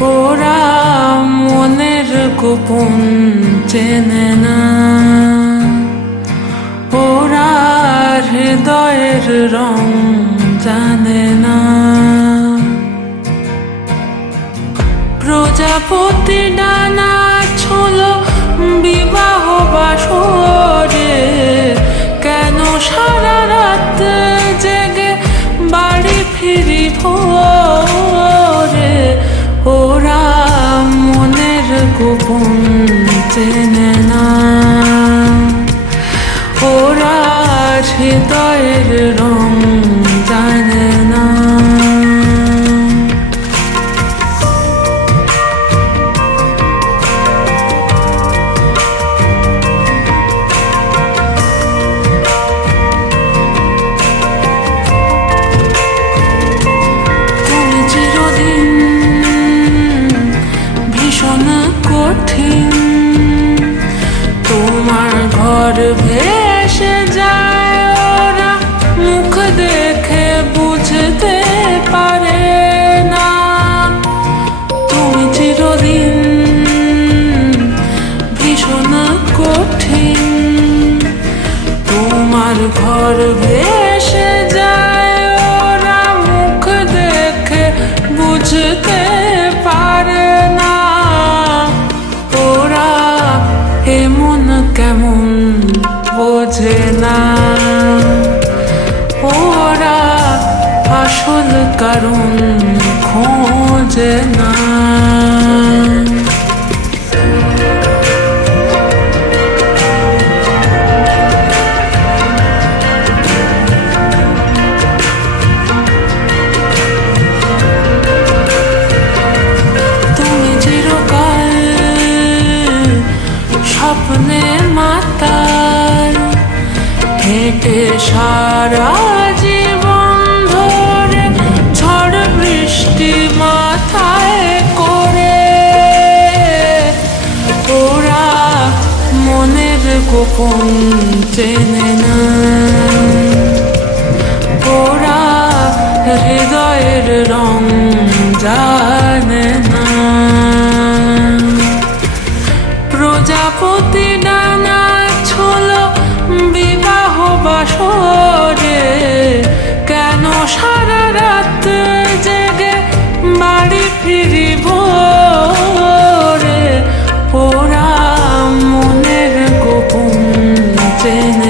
ওরা মনের গোপন চেনে না। ওরা হৃদয়ের রং জানে ওরা মনের গোপন চেনে না। ওরা ভেসে মুখ দেখে বুঝতে পারে না তুমি চিরদিন কঠিন তোমার ঘর আসল কারণ খোঁজে না স্বপ্নের মাতার হেঁটে সারা মনের গোপন না ওরা হৃদয়ের রং জানে না। চেনে